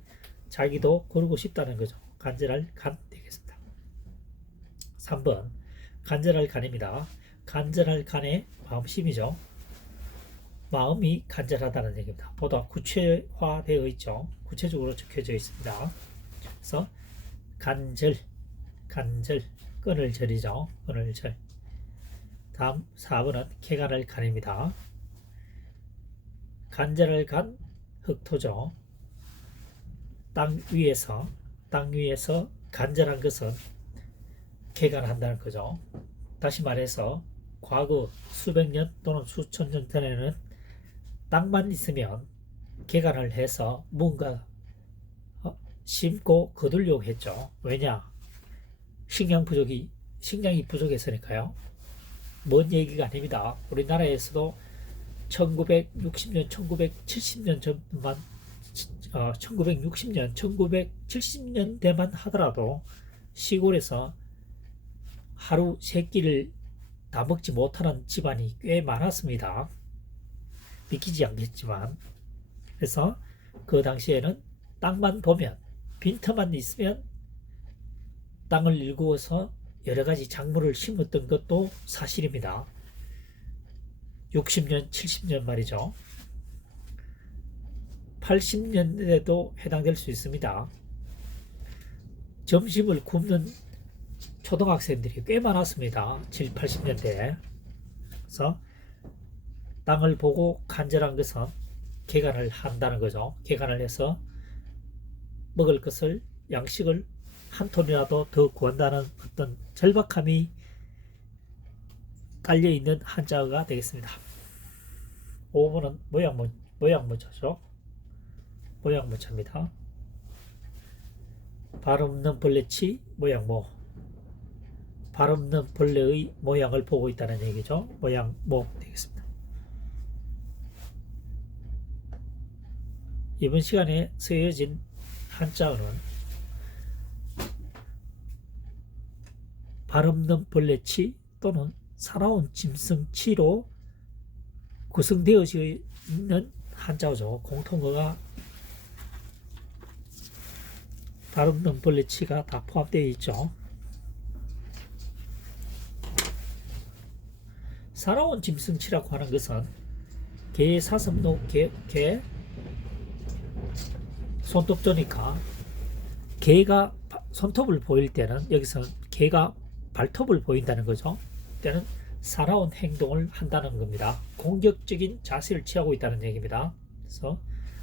자기도 거르고 싶다는 거죠. 간절할 간 되겠습니다. 3번 간절할 간입니다. 간절할 간의 마음심이죠. 마음이 간절하다는 얘기입니다. 보다 구체화되어 있죠. 구체적으로 적혀져 있습니다. 그래서 간절, 끈을 절이죠. 끈을 절. 다음 4번은 개간할 간입니다. 간절할 간, 흙토죠. 땅 위에서 간절한 것은 개간한다는 거죠. 다시 말해서 과거 수백 년 또는 수천 년 전에는 땅만 있으면 개간을 해서 뭔가 심고 거두려고 했죠. 왜냐? 식량이 부족했으니까요. 먼 얘기가 아닙니다. 우리나라에서도 1960년, 1970년 전만 1960년, 1970년대만 하더라도 시골에서 하루 세 끼를 다 먹지 못하는 집안이 꽤 많았습니다. 믿기지 않겠지만. 그래서 그 당시에는 땅만 보면, 빈터만 있으면 땅을 일구어서 여러 가지 작물을 심었던 것도 사실입니다. 60년, 70년 말이죠. 80년대도 해당될 수 있습니다. 점심을 굶는 초등학생들이 꽤 많았습니다. 7, 80년대. 그래서 땅을 보고 간절한 것은 개간을 한다는 거죠. 개간을 해서 먹을 것을, 양식을 한 톤이라도 더 구한다는 어떤 절박함이 깔려있는 한자어가 되겠습니다. 5번은 모양모자죠. 모양모자입니다. 발없는 벌레치 모양모. 발없는 벌레의 모양을 보고 있다는 얘기죠. 모양모 되겠습니다. 이번 시간에 쓰여진 한자어는 발없는 벌레치 또는 살아온 짐승치로 구성되어 있는 한자어죠. 공통어가 발없는 벌레치가 다 포함되어 있죠. 살아온 짐승치라고 하는 것은 개의 사슴도 개 손톱조니까 개가 손톱을 보일 때는 여기서 개가 발톱을 보인다는 거죠. 때는 살아온 행동을 한다는 겁니다. 공격적인 자세를 취하고 있다는 얘기입니다. 그래서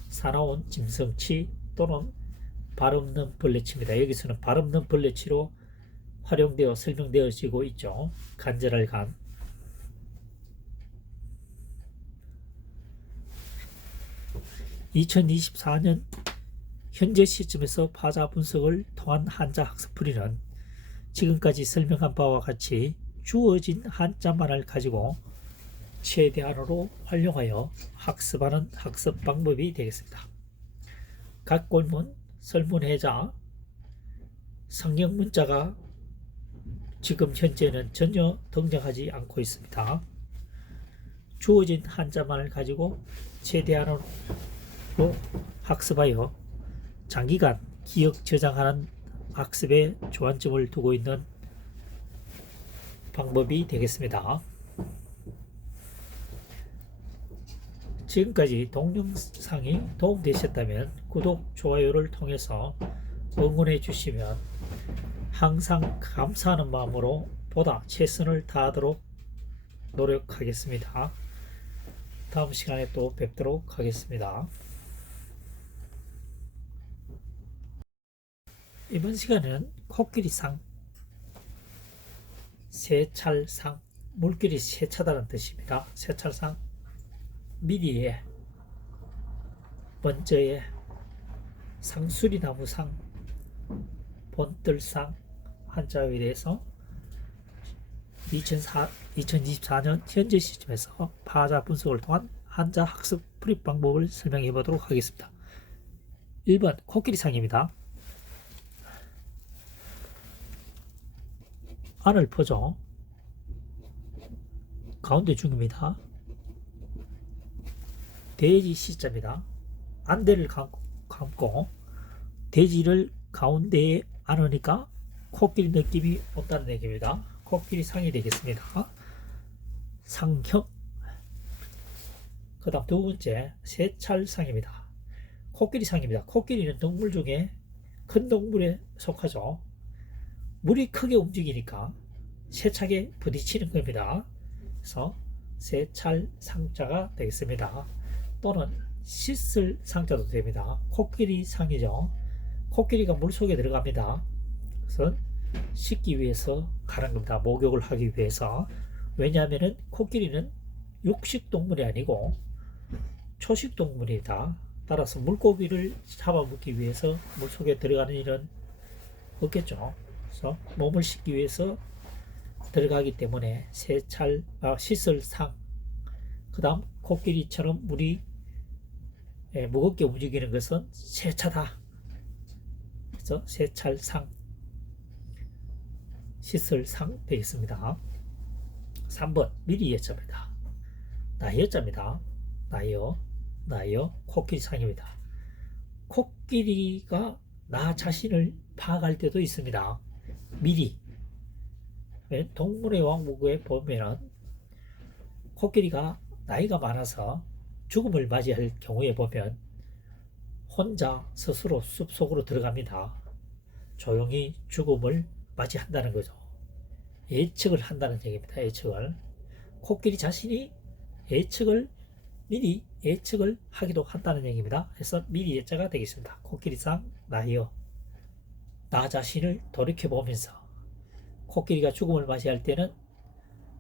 살아온 짐승치 또는 발없는 벌레치입니다. 여기서는 발없는 벌레치로 활용되어 설명되어지고 있죠. 간절할 간. (2024년) 현재 시점에서 파자 분석을 통한 한자 학습풀이는 지금까지 설명한 바와 같이 주어진 한자만을 가지고 최대한으로 활용하여 학습하는 학습 방법이 되겠습니다. 각 골문, 설문해자, 성형 문자가 지금 현재는 전혀 등장하지 않고 있습니다. 주어진 한자만을 가지고 최대한으로 학습하여 장기간 기억 저장하는 학습에 주안점을 두고 있는 방법이 되겠습니다. 지금까지 동영상이 도움되셨다면 구독, 좋아요를 통해서 응원해 주시면 항상 감사하는 마음으로 보다 최선을 다하도록 노력하겠습니다. 다음 시간에 또 뵙도록 하겠습니다. 이번 시간은 코끼리상, 세찰상, 물길이 세차다는 뜻입니다. 세찰상, 미리에, 먼저에, 상수리나무상, 본뜰상 한자어에 대해서 2024년 현재 시점에서 파자 분석을 통한 한자 학습 풀이 방법을 설명해 보도록 하겠습니다. 1번 코끼리상입니다. 안을 퍼죠. 가운데 중입니다. 돼지 시자입니다. 안대를 감고 돼지를 가운데에 안으니까 코끼리 느낌이 온다는 얘기입니다. 코끼리 상이 되겠습니다. 상형. 그 다음 두 번째 세찰상입니다. 코끼리 상입니다. 코끼리는 동물 중에 큰 동물에 속하죠. 물이 크게 움직이니까 세차게 부딪히는 겁니다. 그래서 세찰 상자가 되겠습니다. 또는 씻을 상자도 됩니다. 코끼리 상이죠. 코끼리가 물속에 들어갑니다. 그래서 씻기 위해서 가는 겁니다. 목욕을 하기 위해서. 왜냐하면 코끼리는 육식 동물이 아니고 초식 동물이다. 따라서 물고기를 잡아먹기 위해서 물속에 들어가는 일은 없겠죠. 그래서 몸을 씻기 위해서 들어가기 때문에 씻을 상, 그 다음 코끼리처럼 물이 무겁게 움직이는 것은 세차다. 그래서 세찰상, 씻을상 되겠습니다. 3번 미리 예자입니다. 나여자입니다. 나여 코끼리상입니다. 코끼리가 나 자신을 파악할 때도 있습니다. 미리 동물의 왕국에 보면 코끼리가 나이가 많아서 죽음을 맞이할 경우에 보면 혼자 스스로 숲속으로 들어갑니다. 조용히 죽음을 맞이한다는 거죠. 예측을 한다는 얘기입니다. 예측을. 코끼리 자신이 미리 예측을 하기도 한다는 얘기입니다. 그래서 미리 예자가 되겠습니다. 코끼리상 나여, 나 자신을 돌이켜보면서 코끼리가 죽음을 맞이할 때는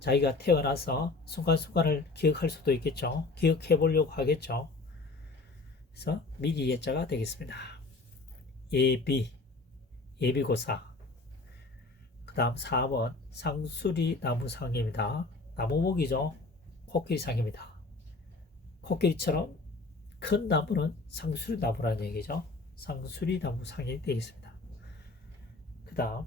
자기가 태어나서 순간순간을 기억할 수도 있겠죠. 기억해 보려고 하겠죠. 그래서 미리 예자가 되겠습니다. 예비고사. 그 다음 4번 상수리 나무상입니다. 나무목이죠. 코끼리상입니다. 코끼리처럼 큰 나무는 상수리 나무라는 얘기죠. 상수리 나무상이 되겠습니다. 그 다음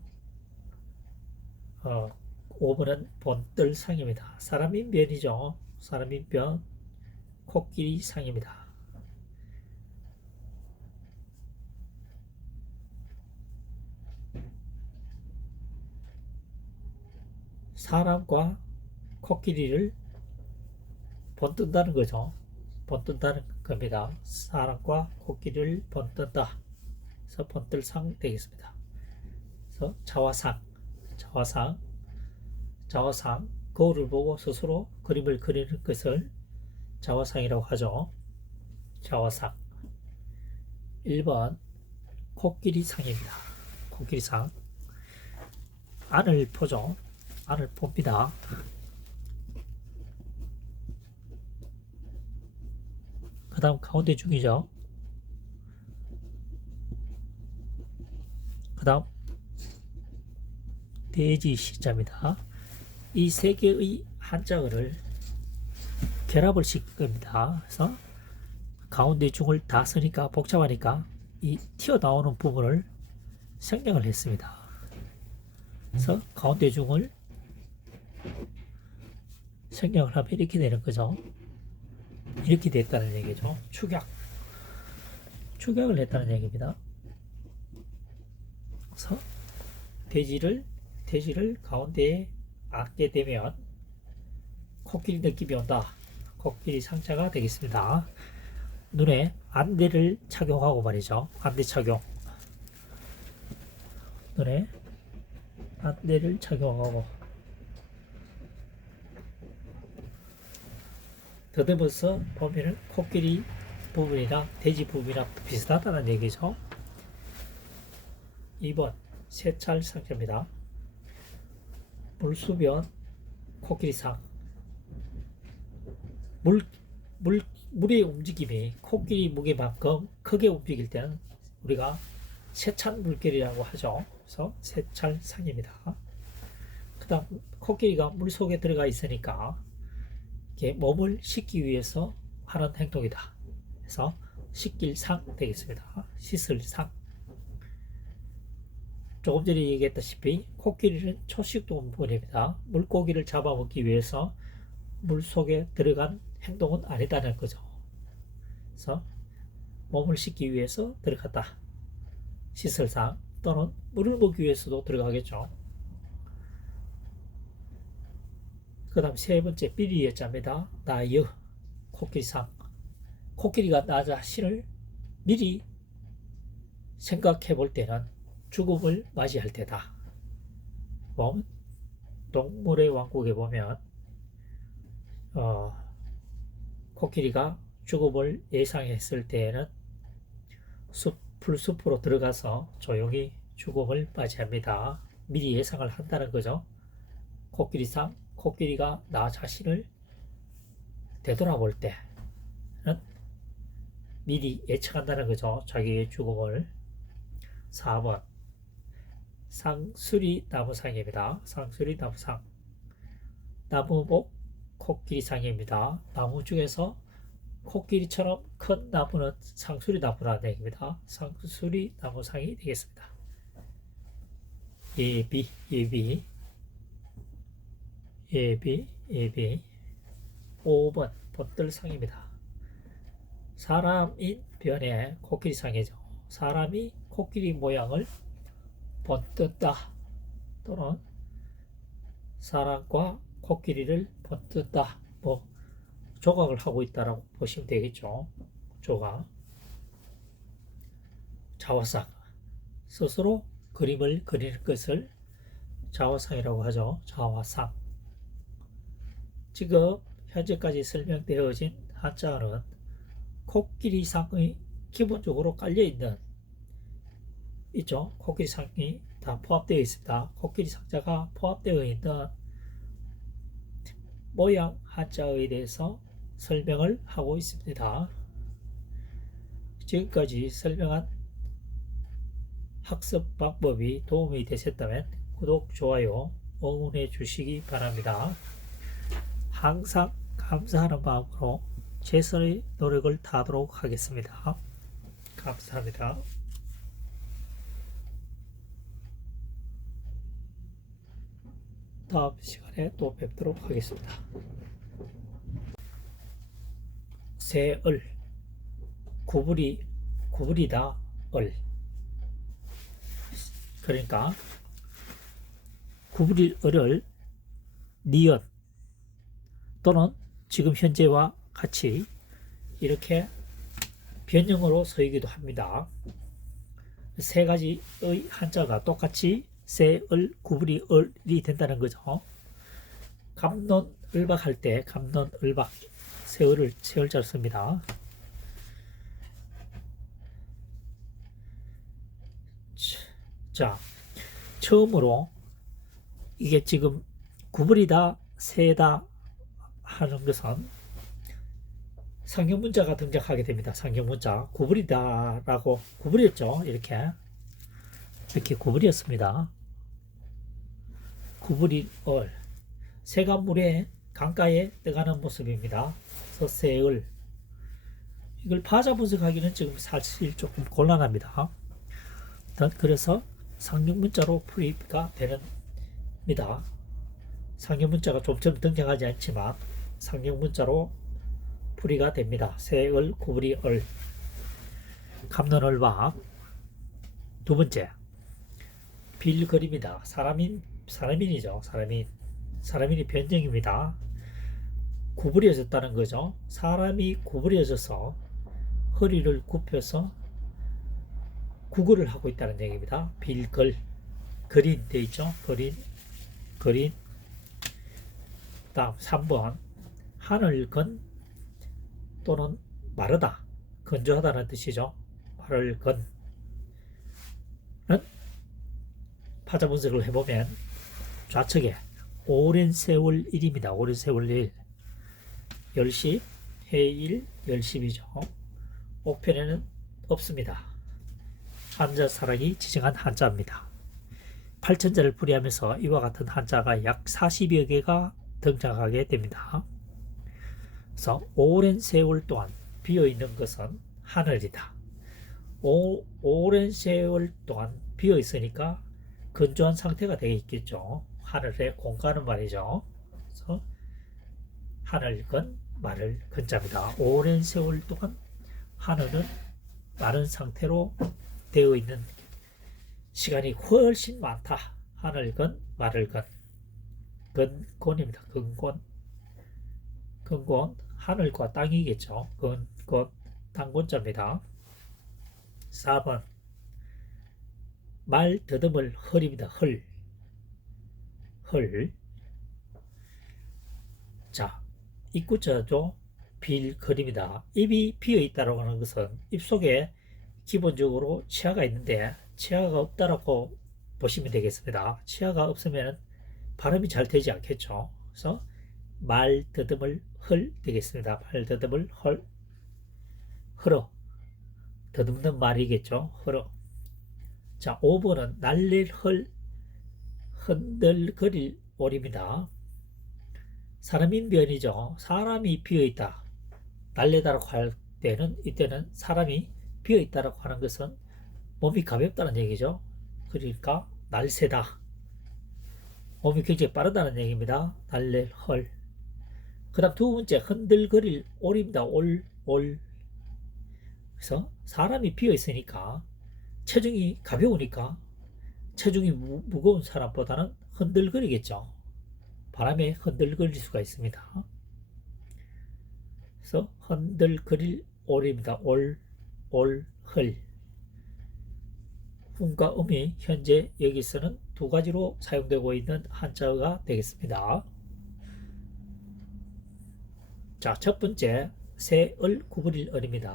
5번은 본뜰상입니다. 사람인변이죠. 사람인변 코끼리상입니다. 사람과 코끼리를 본뜬다는 거죠. 본뜬다는 겁니다. 사람과 코끼리를 본뜬다. 그래서 본뜰상 되겠습니다. 그래서 자화상, 거울을 보고 스스로 그림을 그리는 것을 자화상이라고 하죠. 자화상. 1번 코끼리상입니다. 코끼리상. 안을 보죠. 안을 봅니다. 그 다음 가운데 중이죠. 그 다음 돼지 시자입니다. 이 세 개의 한자어를 결합을 시킬 겁니다. 그래서 가운데 중을 다 쓰니까 복잡하니까 이 튀어나오는 부분을 생략을 했습니다. 그래서 가운데 중을 생략을 하면 이렇게 되는 거죠. 이렇게 됐다는 얘기죠. 축약을 했다는 얘기입니다. 그래서 돼지를 가운데에 앉게 되면 코끼리 느낌이 온다. 코끼리 상자가 되겠습니다. 눈에 안대를 착용하고 말이죠. 안대 착용. 눈에 안대를 착용하고 더듬어서 보면은 코끼리 부분이나 돼지 부분이나 비슷하다는 얘기죠. 2번 세찰 상자입니다. 물수변 코끼리상. 물의 움직임이 코끼리 무게만큼 크게 움직일 때는 우리가 세찬 물결이라고 하죠. 그래서 세찰상입니다. 그 다음 코끼리가 물속에 들어가 있으니까 이렇게 몸을 씻기 위해서 하는 행동이다. 그래서 씻길상 되겠습니다. 씻을상. 조금 전에 얘기했다시피 코끼리는 초식동물입니다. 물고기를 잡아먹기 위해서 물속에 들어간 행동은 아니다는 거죠. 그래서 몸을 씻기 위해서 들어갔다. 씻을상 또는 물을 먹기 위해서도 들어가겠죠. 그 다음 세 번째 삐리 예자입니다. 나여 코끼리상. 코끼리가 나 자신을 미리 생각해 볼 때는 죽음을 맞이할 때다. 동물의 왕국에 보면 코끼리가 죽음을 예상했을 때에는 풀숲으로 들어가서 조용히 죽음을 맞이합니다. 미리 예상을 한다는 거죠. 코끼리가 나 자신을 되돌아볼 때는 미리 예측한다는 거죠. 자기의 죽음을. 4번 상수리 나무상입니다. 상수리 나무상. 나무목 코끼리상입니다. 나무 중에서 코끼리처럼 큰 나무는 상수리 나무라는 얘기입니다. 상수리 나무상이 되겠습니다. 예비, 예비, 예비, 예비. 5번 번들상입니다. 사람인 변의 코끼리상이죠. 사람이 코끼리 모양을 번뜬다 또는 사람과 코끼리를 번뜬다, 뭐 조각을 하고 있다라고 보시면 되겠죠. 조각. 자화상, 스스로 그림을 그리는 것을 자화상이라고 하죠. 자화상. 지금 현재까지 설명되어진 한자어는 코끼리상의 기본적으로 깔려있는 있죠. 코끼리상이 다 포함되어 있습니다. 코끼리 상자가 포함되어 있는 모양 한자어에 대해서 설명을 하고 있습니다. 지금까지 설명한 학습 방법이 도움이 되셨다면 구독, 좋아요, 응원해 주시기 바랍니다. 항상 감사하는 마음으로 최선의 노력을 다하도록 하겠습니다. 감사합니다. 다음 시간에 또 뵙도록 하겠습니다. 새을, 구부리다, 을. 그러니까 구부릴 을을 니은 또는 지금 현재와 같이 이렇게 변형으로 쓰이기도 합니다. 세 가지의 한자가 똑같이 새을, 구부리, 을이 된다는 거죠. 감론, 을박 할 때 감론, 을박, 새을을 새을자로 씁니다. 자, 처음으로 이게 지금 구부리다, 세다 하는 것은 상형문자가 등장하게 됩니다. 상형문자. 구부리다라고 구부렸죠. 이렇게 구부렸습니다. 구부릴 얼. 새가 물에 강가에 떠가는 모습입니다. 그래서 새을. 이걸 파자 분석하기는 지금 사실 조금 곤란합니다. 그래서 상형문자로 풀이가 됩니다. 상형문자가 좀처럼 등장하지 않지만 상형문자로 풀이가 됩니다. 새을, 구부리, 얼. 감론을박. 두 번째, 빌거림이다. 사람인이죠. 사람인이 변형입니다. 구부려졌다는 거죠. 사람이 구부려져서 허리를 굽혀서 구걸을 하고 있다는 얘기입니다. 빌걸, 거린 돼 있죠. 거린. 다음 3번, 하늘 건 또는 마르다, 건조하다는 뜻이죠. 말을 건은 파자 분석을 해보면 좌측에 오랜 세월 일입니다. 오랜 세월 일. 10시, 해일, 10시이죠. 옥편에는 없습니다. 한자 사랑이 지정한 한자입니다. 8천자를 풀이하면서 이와 같은 한자가 약 40여 개가 등장하게 됩니다. 그래서 오랜 세월 동안 비어있는 것은 하늘이다. 오랜 세월 동안 비어있으니까 건조한 상태가 되어 있겠죠. 하늘에 공간은 말이죠. 그래서 하늘건, 마를 건자입니다. 오랜 세월 동안 하늘은 마른 상태로 되어 있는 시간이 훨씬 많다. 하늘건, 마를 건. 근곤입니다. 근곤, 하늘과 땅이겠죠. 근곤, 땅곤자입니다. 4번, 말 더듬을 헐입니다. 헐. 자, 입구자죠. 빌거림이다. 입이 비어 있다고 하는 것은 입 속에 기본적으로 치아가 있는데 치아가 없다라고 보시면 되겠습니다. 치아가 없으면 발음이 잘 되지 않겠죠. 그래서 말 더듬을 헐 되겠습니다. 말 더듬을 헐. 더듬는 말이겠죠. 흐름. 자, 5번은 날릴 헐 흔들거릴 올입니다. 사람인 변이죠. 사람이 비어있다. 날리다라고 할 때는 이때는 사람이 비어있다라고 하는 것은 몸이 가볍다는 얘기죠. 그러니까 날새다. 몸이 굉장히 빠르다는 얘기입니다. 날릴 헐. 그 다음 두 번째 흔들거릴 올입니다. 올. 그래서 사람이 비어있으니까 체중이 가벼우니까 체중이 무거운 사람보다는 흔들거리겠죠. 바람에 흔들거릴 수가 있습니다. 그래서 흔들거릴 올입니다. 올, 헐. 음과 음이 현재 여기서는 두 가지로 사용되고 있는 한자어가 되겠습니다. 자, 첫 번째 새을 구부릴 을입니다.